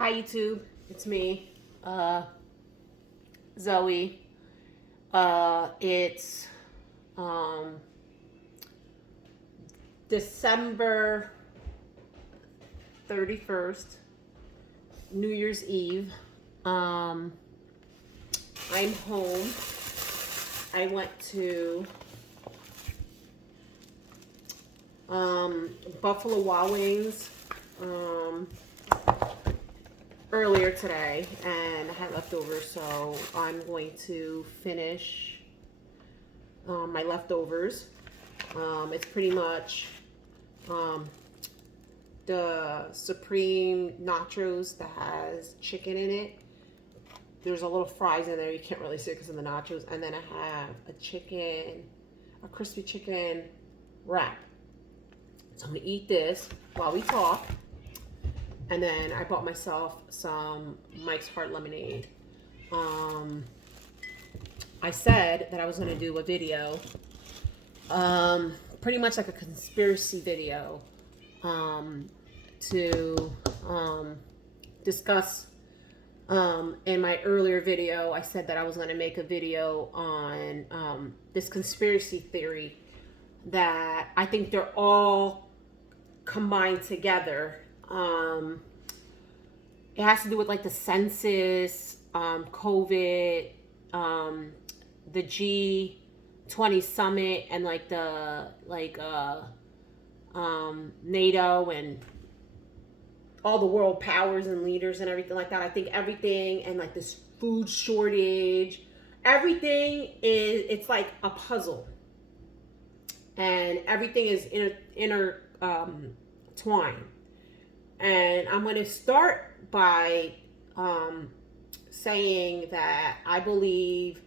Hi YouTube, it's me, Zoe. It's um, December 31st, New Year's Eve. I'm home. I went to Buffalo Wild Wings earlier today, and I had leftovers, so I'm going to finish my leftovers. It's pretty much the Supreme nachos that has chicken in it. There's a little fries in there. You can't really see it because of the nachos. And then I have a crispy chicken wrap. So I'm going to eat this while we talk. And then I bought myself some Mike's Hard Lemonade. I said that I was going to do a video, pretty much like a conspiracy video, to discuss. In my earlier video, I said that I was going to make a video on this conspiracy theory that I think they're all combined together. It has to do with like the census, COVID, the G20 summit, and like the NATO and all the world powers and leaders and everything like that. I think everything, and like this food shortage, everything it's like a puzzle, and everything is intertwined. And I'm going to start by saying that I believe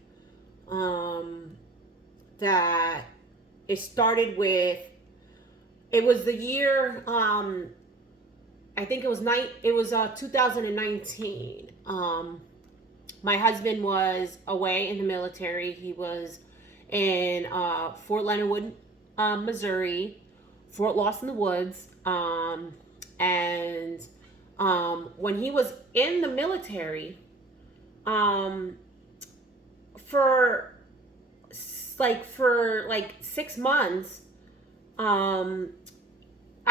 that it started with, it was the year, I think it was 2019. My husband was away in the military. He was in Fort Leonard Wood, Missouri, Fort Lost in the Woods. And when he was in the military, for 6 months, I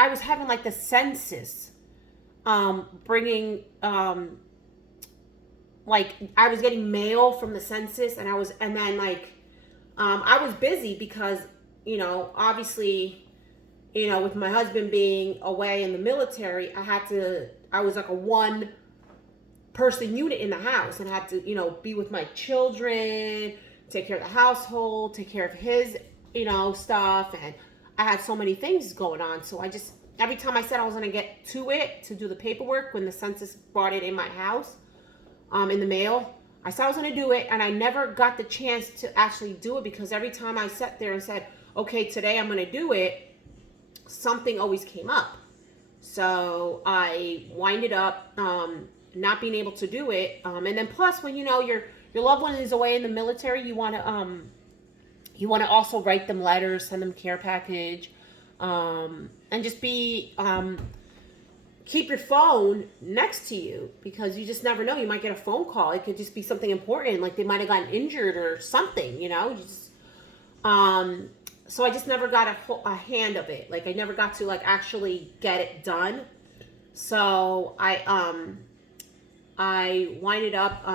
was having like the census, bringing, like I was getting mail from the census, and I was busy because, obviously, with my husband being away in the military, I was like a one person unit in the house, and I had to, be with my children, take care of the household, take care of his, stuff. And I had so many things going on. So every time I said I was going to get to it to do the paperwork when the census brought it in my house, in the mail, I said I was going to do it. And I never got the chance to actually do it, because every time I sat there and said, okay, today I'm going to do it, something always came up. So I winded up not being able to do it. And then plus, when your loved one is away in the military, you want to also write them letters, send them care package, and just keep your phone next to you, because you just never know. You might get a phone call. It could just be something important, like they might have gotten injured or something. So I just never got a hand of it. Like I never got to actually get it done. So I winded up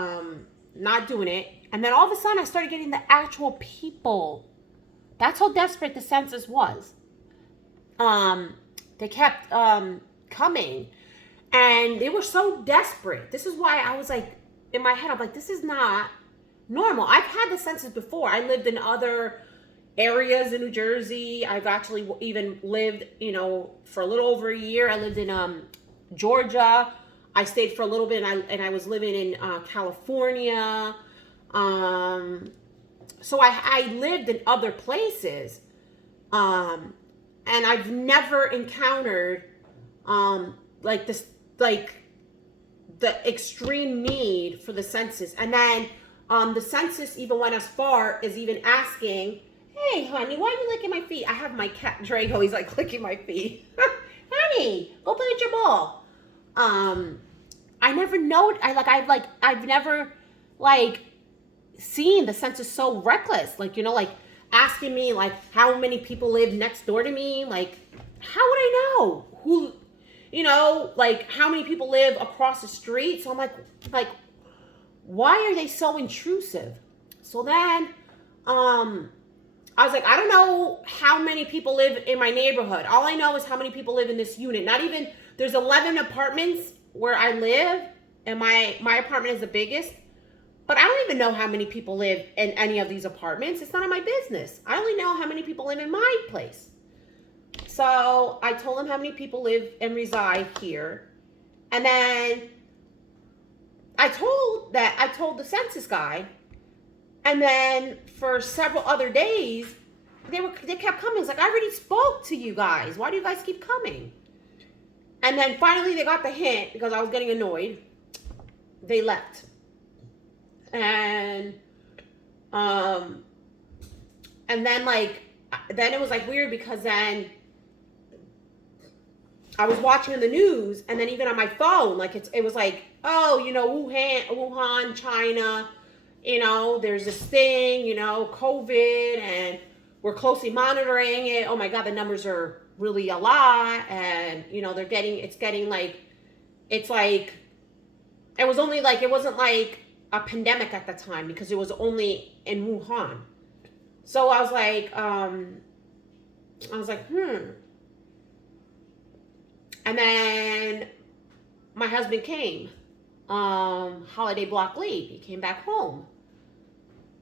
not doing it. And then all of a sudden I started getting the actual people. That's how desperate the census was. They kept coming, and they were so desperate. This is why I was like, in my head, I'm like, this is not normal. I've had the census before. I lived in other areas in New Jersey. I've actually even lived, for a little over a year. I lived in Georgia. I stayed for a little bit, and I was living in California. So I lived in other places, and I've never encountered like this, like the extreme need for the census. And then the census even went as far as even asking, hey, honey, why are you licking my feet? I have my cat, Drago. He's like licking my feet. Honey, go play with your ball. I never know. I've never like seen the census so reckless. Like, like asking me like how many people live next door to me. Like, how would I know who, like how many people live across the street? So I'm like, why are they so intrusive? So then, I was like, I don't know how many people live in my neighborhood. All I know is how many people live in this unit. Not even, there's 11 apartments where I live, and my apartment is the biggest. But I don't even know how many people live in any of these apartments. It's none of my business. I only know how many people live in my place. So I told him how many people live and reside here. And then I told the census guy. And then for several other days, they kept coming. It's like, I already spoke to you guys. Why do you guys keep coming? And then finally they got the hint because I was getting annoyed. They left. And then then it was like weird because then I was watching the news, and then even on my phone, like it was like, oh, Wuhan, China, there's this thing, COVID, and we're closely monitoring it. Oh my God, the numbers are really a lot, and it wasn't like a pandemic at the time because it was only in Wuhan. So I was like, And then my husband came, holiday block leave. He came back home.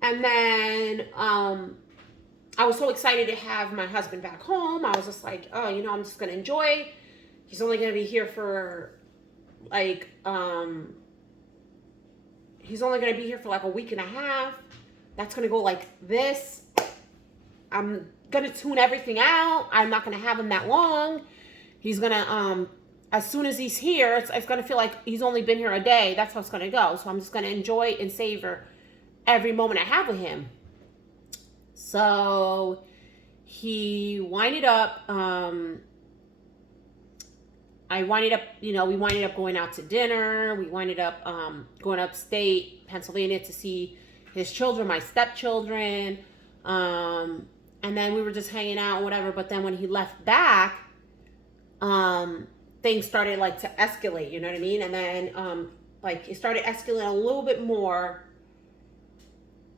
And then I was so excited to have my husband back home. I was just like, oh, I'm just going to enjoy. He's only going to be here for he's only going to be here for like a week and a half. That's going to go like this. I'm going to tune everything out. I'm not going to have him that long. He's going to, as soon as he's here, it's going to feel like he's only been here a day. That's how it's going to go. So I'm just going to enjoy and savor every moment I have with him. So he winded up, we winded up going out to dinner. We winded up going upstate Pennsylvania to see his children, my stepchildren. And then we were just hanging out and whatever. But then when he left back, things started to escalate, you know what I mean? And then it started escalating a little bit more,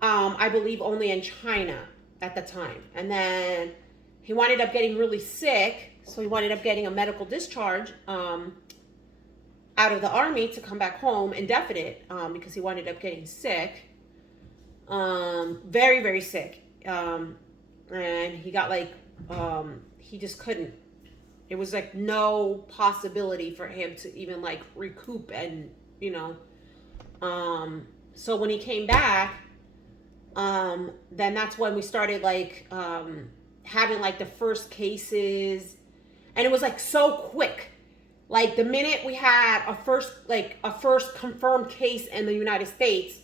I believe only in China at the time. And then he winded up getting really sick. So he winded up getting a medical discharge out of the Army to come back home indefinite because he winded up getting sick. Very, very sick. And he got he just couldn't. It was no possibility for him to even recoup and, so when he came back, then that's when we started having the first cases. And it was so quick. The minute we had a first confirmed case in the United States,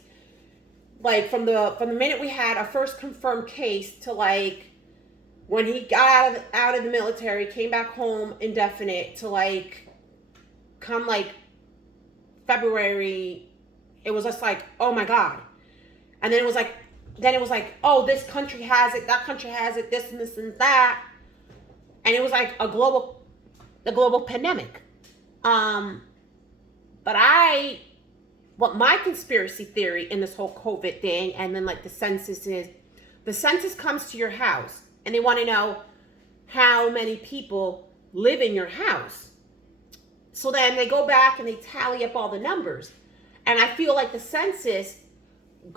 from the minute we had a first confirmed case to when he got out of the military, came back home indefinite to come February, it was just oh my God. And then it was oh, this country has it, that country has it, this and this and that. And it was a global pandemic. But what my conspiracy theory in this whole COVID thing, and then the census is, the census comes to your house and they want to know how many people live in your house. So then they go back and they tally up all the numbers. And I feel the census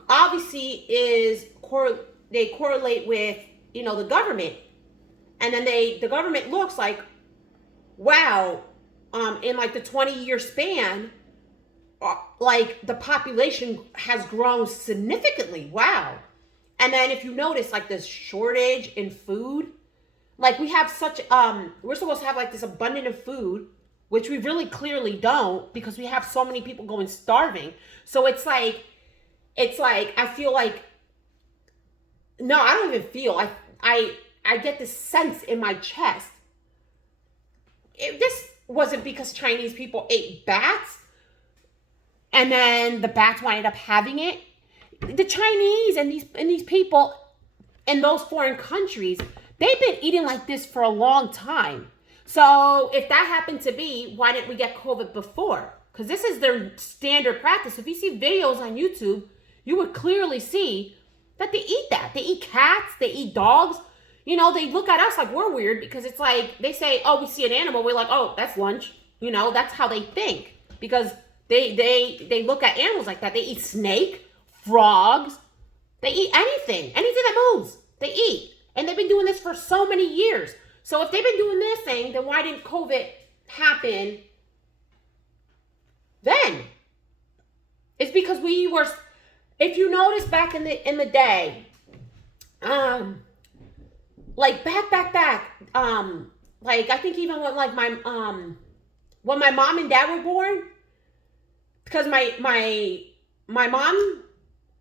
obviously they correlate with, the government. And then the government looks wow, in the 20-year span, the population has grown significantly. Wow. And then if you notice this shortage in food, we have such, we're supposed to have this abundance of food, which we really clearly don't because we have so many people going starving. So it's I feel no, I don't even feel, I get this sense in my chest. This wasn't because Chinese people ate bats. and then the bats winded up having it. The Chinese and these people in those foreign countries, they've been eating like this for a long time. So if that happened to be, why didn't we get COVID before? Because this is their standard practice. If you see videos on YouTube, you would clearly see that they eat that. They eat cats, they eat dogs. You know, they look at us like we're weird because it's like they say, oh, we see an animal, we're like, oh, that's lunch. You know, that's how they think because they look at animals like that. They eat snake, frogs. They eat anything that moves. They eat, and they've been doing this for so many years. So if they've been doing this thing, then why didn't COVID happen then? It's because we were. If you notice back in the day, like back, like I think even when like when my mom and dad were born, because my mom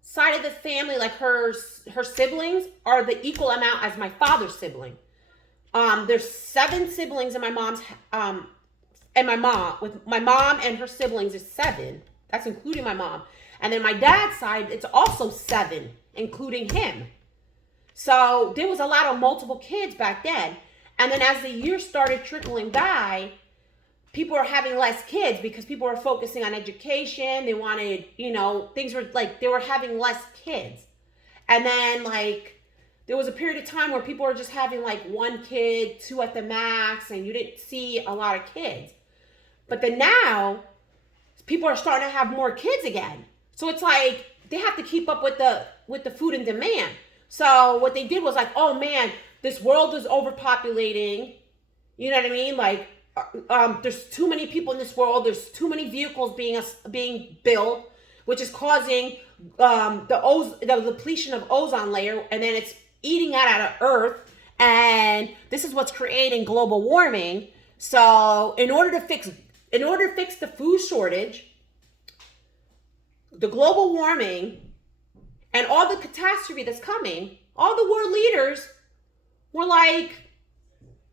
side of the family, like her siblings are the equal amount as my father's sibling. There's 7 siblings in my mom's and my mom and her siblings is 7. That's including my mom. And then my dad's side, it's also 7, including him. So there was a lot of multiple kids back then. And then as the years started trickling by, people were having less kids because people were focusing on education. They wanted, you know, things were like, they were having less kids. And then like, there was a period of time where people were just having like 1 kid, 2 at the max, and you didn't see a lot of kids. But then now, people are starting to have more kids again. So it's like, they have to keep up with the food and demand. So what they did was like, oh man, this world is overpopulating. You know what I mean? Like, there's too many people in this world. There's too many vehicles being built, which is causing the depletion of ozone layer, and then it's eating that out of Earth. And this is what's creating global warming. So in order to fix the food shortage, the global warming, and all the catastrophe that's coming, all the world leaders were like,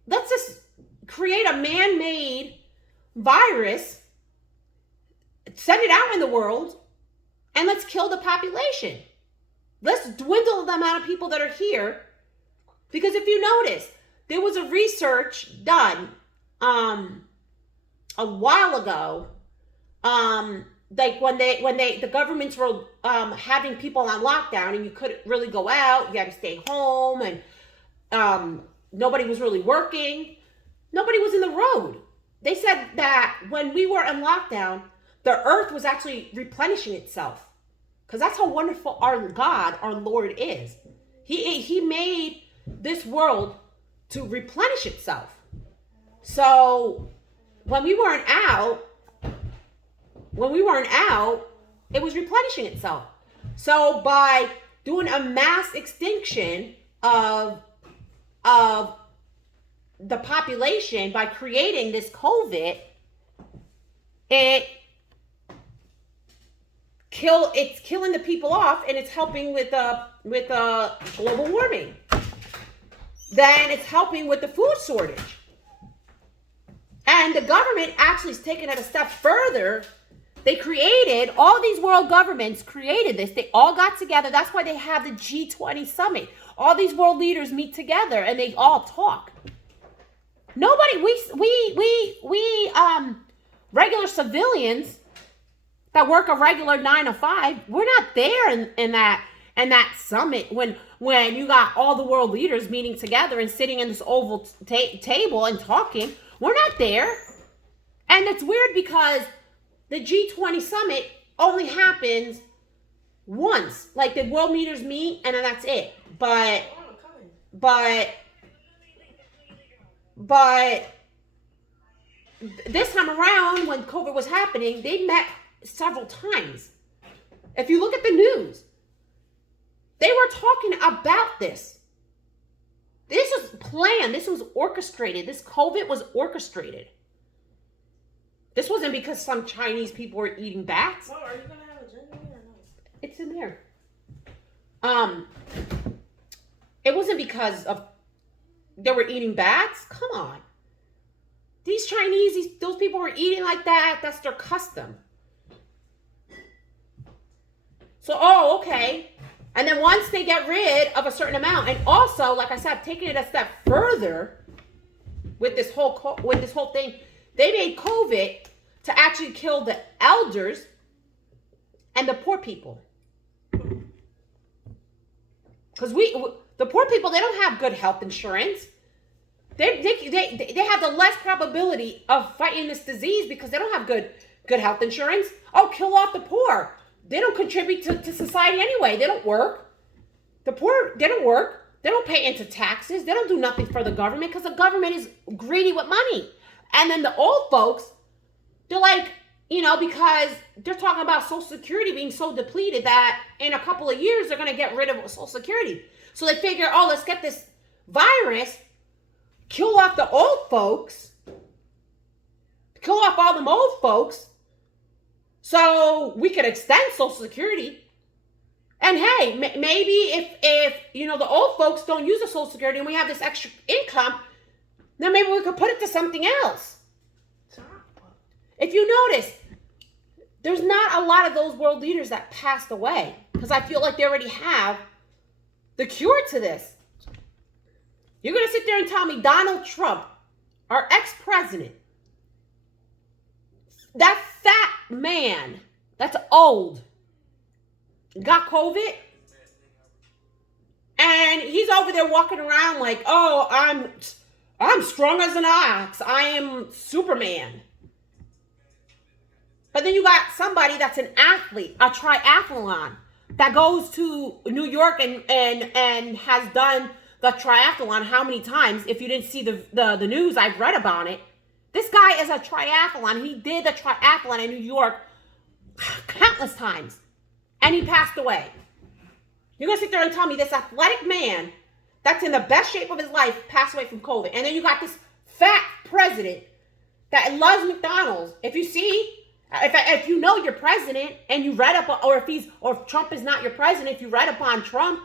let's just create a man-made virus, send it out in the world, and let's kill the population. Let's dwindle the amount of people that are here. Because if you notice, there was a research done a while ago, like when the governments were having people on lockdown and you couldn't really go out, you had to stay home, and nobody was really working, nobody was in the road. They said that when we were in lockdown, the earth was actually replenishing itself, because that's how wonderful our God, our Lord, is. He made this world to replenish itself. So when we weren't out, it was replenishing itself. So by doing a mass extinction of the population, by creating this COVID, it's killing the people off, and it's helping with global warming. Then it's helping with the food shortage. And the government actually is taking it a step further. They created, all these world governments created this. They all got together. That's why they have the G20 summit. All these world leaders meet together and they all talk. Nobody, we regular civilians that work a regular 9 to 5, we're not there in that summit when you got all the world leaders meeting together and sitting in this oval table and talking. We're not there. And it's weird because the G20 summit only happens once. Like, the world leaders meet and then that's it. But this time around, when COVID was happening, they met several times. If you look at the news, they were talking about this. This was planned. This was orchestrated. This COVID was orchestrated. This wasn't because some Chinese people were eating bats. Well, are you going to have a agenda or no? It's in there. It wasn't because of they were eating bats. Come on. These Chinese, those people were eating like that. That's their custom. So, oh, okay. And then once they get rid of a certain amount, and also, like I said, taking it a step further with this whole thing, they made COVID to actually kill the elders and the poor people. Because the poor people, they don't have good health insurance. They have the less probability of fighting this disease because they don't have good health insurance. Oh, kill off the poor. They don't contribute to society anyway. They don't work. The poor, they don't work. They don't pay into taxes. They don't do nothing for the government because the government is greedy with money. And then the old folks, they're like, because they're talking about Social Security being so depleted that in a couple of years, they're going to get rid of Social Security. So they figure, oh, let's get this virus, kill off the old folks, kill off all them old folks, so we could extend Social Security. And hey, maybe if the old folks don't use the Social Security and we have this extra income, then maybe we could put it to something else. If you notice, there's not a lot of those world leaders that passed away because I feel like they already have the cure to this. You're going to sit there and tell me Donald Trump, our ex-president, that fat man that's old, got COVID, and he's over there walking around like, oh, I'm strong as an ox. I am Superman. But then you got somebody that's an athlete, a triathlon, that goes to New York and has done the triathlon how many times? If you didn't see the news, I've read about it. This guy is a triathlon. He did the triathlon in New York countless times. And he passed away. You're going to sit there and tell me this athletic man that's in the best shape of his life passed away from COVID. And then you got this fat president that loves McDonald's. If you see, if you know your president and you read up, or if Trump is not your president, if you read upon Trump,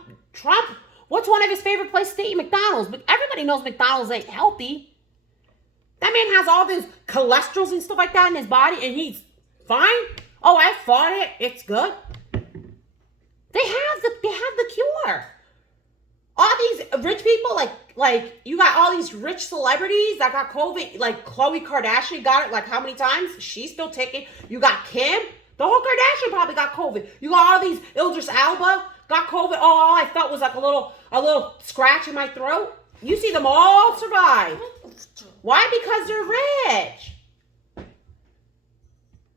what's one of his favorite places to eat? McDonald's. But everybody knows McDonald's ain't healthy. That man has all this cholesterol and stuff like that in his body, and he's fine. Oh, I fought it. It's good. They have the cure. All these rich people, like you got all these rich celebrities that got COVID. Like Khloe Kardashian got it. Like how many times? She's still taking. You got Kim. The whole Kardashian probably got COVID. You got all these Idris Elba got COVID. Oh, all I felt was like a little scratch in my throat. You see them all survive. Why? Because they're rich.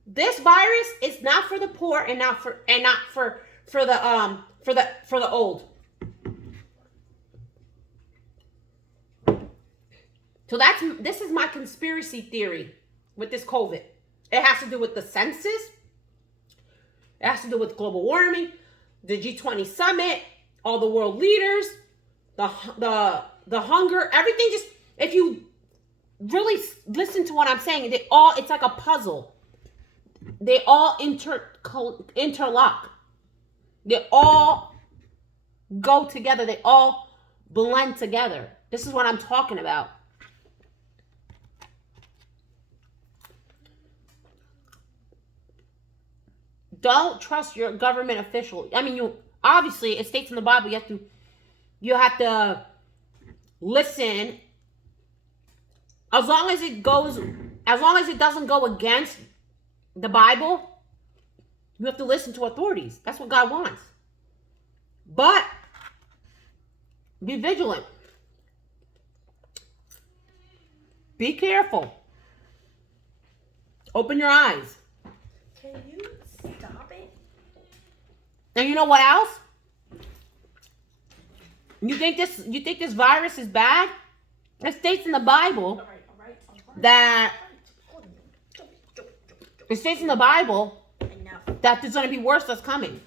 This virus is not for the poor and not for the old. So this is my conspiracy theory with this COVID. It has to do with the census. It has to do with global warming, the G20 summit, all the world leaders, the hunger, everything. Just if you really listen to what I'm saying, it's like a puzzle. They all interlock. They all go together. They all blend together. This is what I'm talking about. Don't trust your government official. I mean, obviously it states in the Bible you have to listen. As long as it doesn't go against the Bible, you have to listen to authorities. That's what God wants. But be vigilant. Be careful. Open your eyes. Can you stop it? And you know what else? You think this virus is bad? It states in the Bible All right. that it states in the Bible Enough. that there's going to be worse that's coming.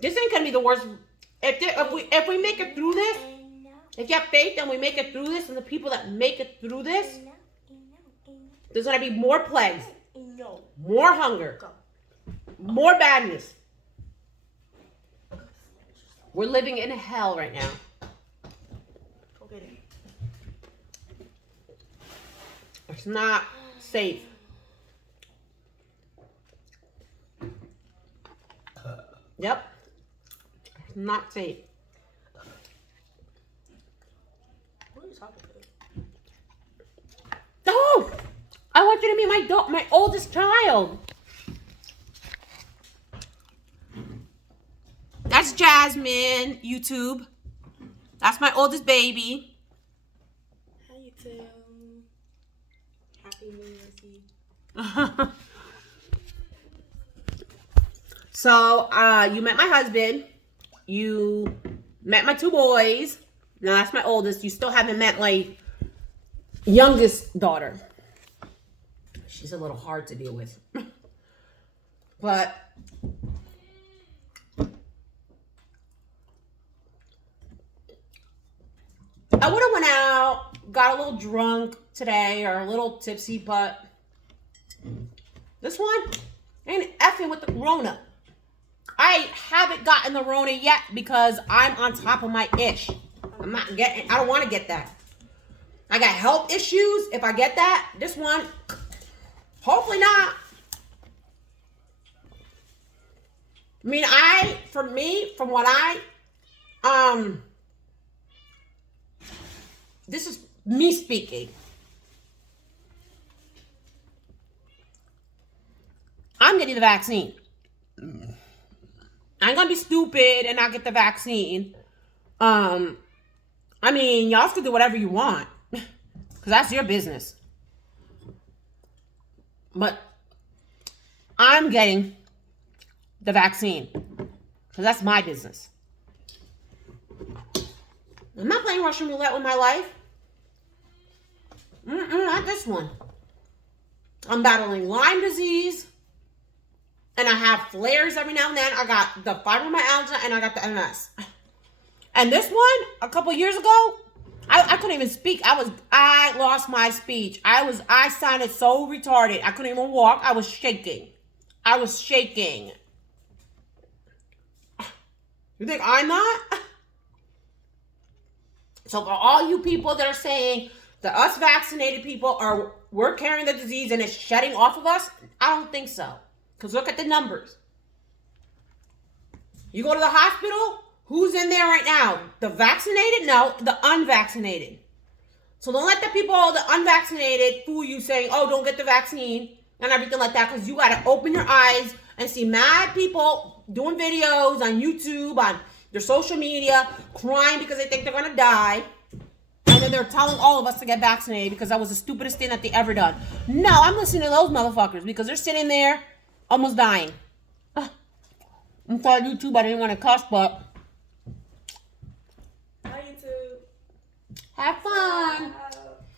This ain't going to be the worst. If we make it through this, if you have faith and we make it through this, and the people that make it through this, there's going to be more plagues, more hunger, more badness. We're living in hell right now. It's not safe. Yep. Not safe. What are you talking about? Oh, I want you to meet my oldest child. That's Jasmine, YouTube. That's my oldest baby. How you tell? Happy New Year's Eve. So, you met my husband. You met my two boys. Now that's my oldest. You still haven't met my youngest daughter. She's a little hard to deal with. But I would have went out, got a little drunk today or a little tipsy, but this one ain't effing with the Rona. I haven't gotten the Rona yet because I'm on top of my ish. I don't want to get that. I got health issues. If I get that, this one, hopefully not. I mean, from what this is me speaking. I'm getting the vaccine. I ain't gonna be stupid and not get the vaccine. I mean, y'all can do whatever you want. Because that's your business. But I'm getting the vaccine. Because that's my business. I'm not playing Russian roulette with my life. Not this one. I'm battling Lyme disease. And I have flares every now and then. I got the fibromyalgia and I got the MS. And this one, a couple years ago, I couldn't even speak. I lost my speech. I sounded so retarded. I couldn't even walk. I was shaking. You think I'm not? So for all you people that are saying that us vaccinated people we're carrying the disease and it's shedding off of us, I don't think so. Because look at the numbers. You go to the hospital, who's in there right now? The vaccinated? No, the unvaccinated. So don't let the unvaccinated fool you saying, oh, don't get the vaccine and everything like that. Because you got to open your eyes and see mad people doing videos on YouTube, on their social media, crying because they think they're going to die. And then they're telling all of us to get vaccinated because that was the stupidest thing that they ever done. No, I'm listening to those motherfuckers because they're sitting there almost dying. I'm sorry, YouTube, I didn't want to cuss, but Bye, YouTube. have fun.